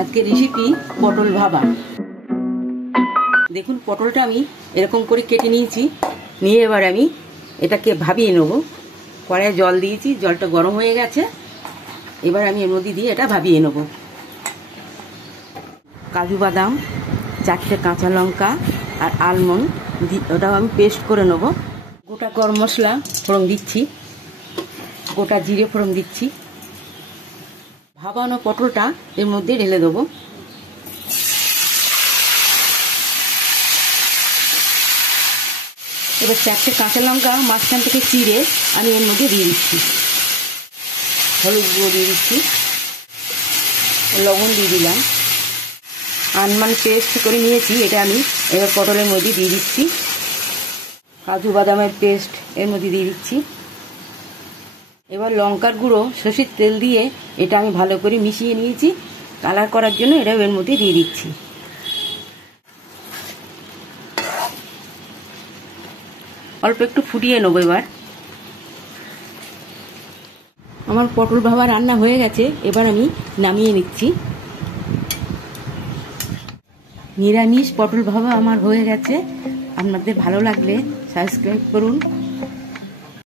আজকে রেসিপি পটল ভাবা। দেখুন পটলটা আমি এরকম করে কেটে নিয়েছি, নিয়ে এবার আমি এটাকে ভাবিয়ে নেব। কড়াইয়ে জল দিয়েছি, জলটা গরম হয়ে গেছে। এবার আমি এর মধ্যে দিয়ে এটা ভাবিয়ে নেব। কাজু বাদাম, 4টে কাঁচা লঙ্কা আর আলমন্ড ওটাও আমি পেস্ট করে নেব। গোটা গরম মশলা ফোড়ন দিচ্ছি, গোটা জিরে ফোড়ন দিচ্ছি। ভাবানো পটলটা এর মধ্যে ঢেলে দেবো। এবার 4টে কাঁচা লঙ্কা মাঝখান থেকে চিড়ে আমি এর মধ্যে দিয়ে দিচ্ছি। হলুদ গুঁড়ো দিয়ে দিচ্ছি, লবণ দিয়ে দিলাম। আলমন্ড পেস্ট করে নিয়েছি, এটা আমি এবার পটলের মধ্যে দিয়ে দিচ্ছি। কাজু বাদামের পেস্ট এর মধ্যে দিয়ে দিচ্ছি। এবার লঙ্কার গুঁড়ো, সর্ষের তেল দিয়ে এটা আমি ভালো করে মিশিয়ে নিয়েছি। কালার করার জন্য এটা এর মধ্যে দিয়ে দিচ্ছি। অল্প একটু ফুটিয়ে নেবো। এবার আমার পটল ভাবা রান্না হয়ে গেছে, এবার আমি নামিয়ে নিচ্ছি। নিরামিষ পটল ভাবা আমার হয়ে গেছে। আপনাদের ভালো লাগলে সাবস্ক্রাইব করুন।